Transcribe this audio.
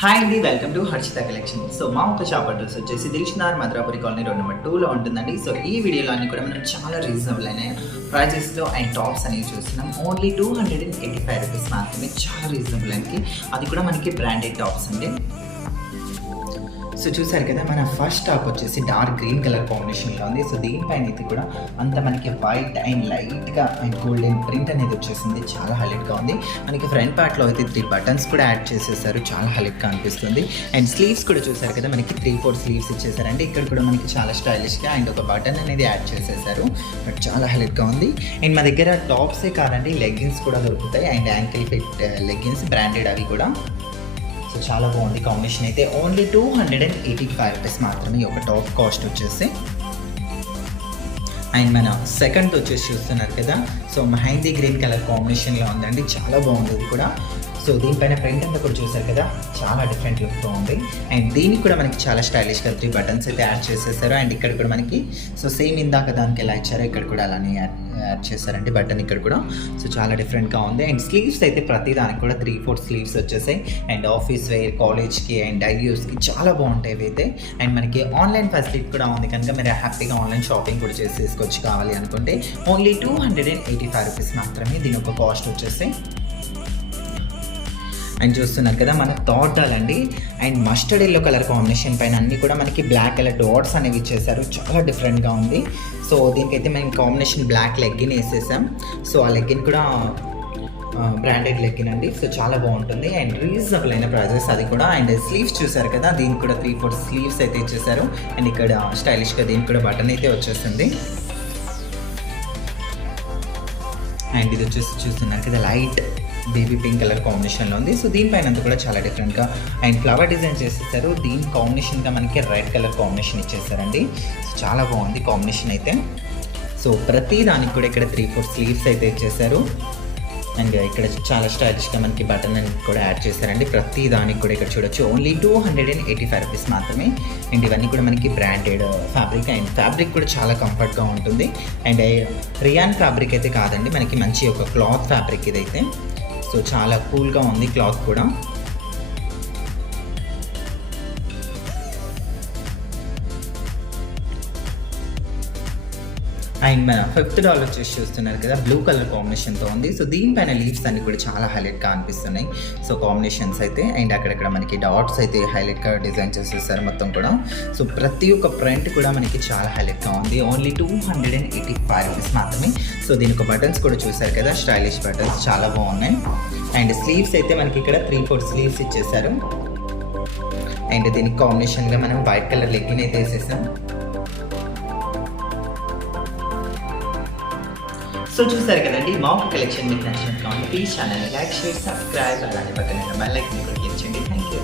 Hi అండి, welcome to Harshita collection. So మా ఒక షాప్ అడ్రస్ వచ్చేసి Dilsukhnagar Madhurapuri colony road number 2లో ఉంటుందండి. సో ఈ వీడియోలో అన్ని కూడా మనం చాలా రీజనబుల్ అయిన ప్రైజెస్లో అండ్ టాప్స్ అనేవి చూస్తున్నాం. ఓన్లీ 285 రూపీస్ మాత్రమే, చాలా రీజనబుల్ అండి. అది కూడా మనకి బ్రాండెడ్ టాప్స్ అండి. సో చూసారు కదా, మన ఫస్ట్ టాప్ వచ్చేసి డార్క్ గ్రీన్ కలర్ కాంబినేషన్లో ఉంది. సో దీనిపైన అయితే కూడా అంత మనకి వైట్ అండ్ లైట్గా అండ్ గోల్డెన్ ప్రింట్ అనేది వచ్చేసింది, చాలా హైలైట్గా ఉంది. మనకి ఫ్రంట్ పార్ట్లో అయితే 3 బటన్స్ కూడా యాడ్ చేసేసారు, చాలా హైలైట్గా అనిపిస్తుంది. అండ్ స్లీవ్స్ కూడా చూసారు కదా, మనకి 3-4 స్లీవ్స్ ఇచ్చేసారంటే ఇక్కడ కూడా మనకి చాలా స్టైలిష్గా అండ్ ఒక బటన్ అనేది యాడ్ చేసేసారు, బట్ చాలా హైలైట్గా ఉంది. అండ్ మా దగ్గర టాప్సే కాదండి, లెగ్గిన్స్ కూడా దొరుకుతాయి. And ankle fit leggings branded అవి కూడా. సో చాలా బాగుంది కాంబినేషన్ అయితే. ఓన్లీ 285 రూపీస్ మాత్రమే ఒక టాప్ కాస్ట్ వచ్చేసి. అండ్ మన సెకండ్ వచ్చేసి చూస్తున్నారు కదా, సో మెహందీ గ్రీన్ కలర్ కాంబినేషన్లో ఉందండి, చాలా బాగుంది ఇది కూడా. సో దీనిపైన ప్రింట్ అంతా కూడా చూసారు కదా, చాలా డిఫరెంట్ లుక్తో ఉంది. అండ్ దీనికి కూడా మనకి చాలా స్టైలిష్గా 3 బటన్స్ అయితే యాడ్ చేసేసారు. అండ్ ఇక్కడ కూడా మనకి సో సేమ్ ఇందాక దానికి ఎలా ఇచ్చారో ఇక్కడ కూడా అలానే యాడ్ చేశారండి బటన్ ఇక్కడ కూడా. సో చాలా డిఫరెంట్గా ఉంది. అండ్ స్లీవ్స్ అయితే ప్రతి దానికి కూడా 3-4 స్లీవ్స్ వచ్చేసాయి. అండ్ ఆఫీస్ వేర్, కాలేజ్కి అండ్ డైలీ యూస్కి చాలా బాగుంటాయి అయితే. అండ్ మనకి ఆన్లైన్ ఫెసిలిటీ కూడా ఉంది కనుక మీరు హ్యాపీగా ఆన్లైన్ షాపింగ్ కూడా చేసుకోవచ్చు కావాలి అనుకుంటే. ఓన్లీ 285 రూపీస్ మాత్రమే దీని ఒక కాస్ట్ వచ్చేసి. అండ్ చూస్తున్నారు కదా, మన థాట్ అండి. And mustard yellow colour combination పైన అన్నీ కూడా మనకి బ్లాక్ కలర్ డాట్స్ అనేవి ఇచ్చేసారు, చాలా డిఫరెంట్గా ఉంది. సో దీనికైతే మేము కాంబినేషన్ బ్లాక్ లెగ్గిన్ వేసేసాం. సో ఆ లెగ్గిన్ కూడా బ్రాండెడ్ లెగ్గిన్ అండి. సో చాలా బాగుంటుంది అండ్ రీజనబుల్ అయిన ప్రైజెస్ అది కూడా. అండ్ స్లీవ్స్ చూసారు కదా, దీనికి కూడా 3-4 స్లీవ్స్ అయితే ఇచ్చేసారు. అండ్ ఇక్కడ స్టైలిష్గా దీనికి కూడా బటన్ అయితే వచ్చేస్తుంది. అండ్ ఇది వచ్చేసి చూస్తున్నారు కదా, లైట్ బేబీ పింక్ కలర్ కాంబినేషన్లో ఉంది. సో దీనిపైన అంతా కూడా చాలా డిఫరెంట్గా అండ్ ఫ్లవర్ డిజైన్ చేసేసారు. దీని కాంబినేషన్గా మనకి రెడ్ కలర్ కాంబినేషన్ ఇచ్చేసారండి. సో చాలా బాగుంది కాంబినేషన్ అయితే. సో ప్రతి దానికి కూడా ఇక్కడ 3-4 స్లీవ్స్ అయితే ఇచ్చేసారు. అండ్ ఇక్కడ చాలా స్టైలిష్గా మనకి బటన్ అనేది కూడా యాడ్ చేశారండి. ప్రతి దానికి కూడా ఇక్కడ చూడొచ్చు. ఓన్లీ 285 రూపీస్ మాత్రమే. అండ్ ఇవన్నీ కూడా మనకి బ్రాండెడ్ ఫ్యాబ్రిక్. అండ్ ఫ్యాబ్రిక్ కూడా చాలా కంఫర్ట్గా ఉంటుంది. అండ్ రియాన్ ఫ్యాబ్రిక్ అయితే కాదండి, మనకి మంచి ఒక క్లాత్ ఫ్యాబ్రిక్ ఇదైతే. సో చాలా కూల్గా ఉంది క్లాత్ కూడా. అండ్ మన ఫిఫ్త్ డాల్ వచ్చేసి చూస్తున్నారు కదా, బ్లూ కలర్ కాంబినేషన్తో ఉంది. సో దీనిపైన లీవ్స్ అన్ని కూడా చాలా హైలైట్గా అనిపిస్తున్నాయి. సో కాంబినేషన్స్ అయితే అండ్ అక్కడక్కడ మనకి డాట్స్ అయితే హైలైట్గా డిజైన్ చేసేసారు మొత్తం కూడా. సో ప్రతి ఒక్క ప్రింట్ కూడా మనకి చాలా హైలైట్గా ఉంది. ఓన్లీ 285 రూపీస్ మాత్రమే. సో దీనికి బటన్స్ కూడా చూసారు కదా, స్టైలిష్ బటన్స్ చాలా బాగున్నాయి. అండ్ స్లీవ్స్ అయితే మనకి ఇక్కడ 3-4 స్లీవ్స్ ఇచ్చేసారు. అండ్ దీనికి కాంబినేషన్గా మనం వైట్ కలర్ లెగ్గిన్ అయితే వేసేసాం. సో చూసారు కదండి, మా ఒక కలెక్షన్ మీకు నచ్చినట్టుగా ఉంది. ప్లీజ్ ఛానల్ని లైక్, షేర్, సబ్స్క్రైబ్, అలానే పక్కన బెల్ ఐకాన్ కూడా క్లిక్ చేయండి. Thank you.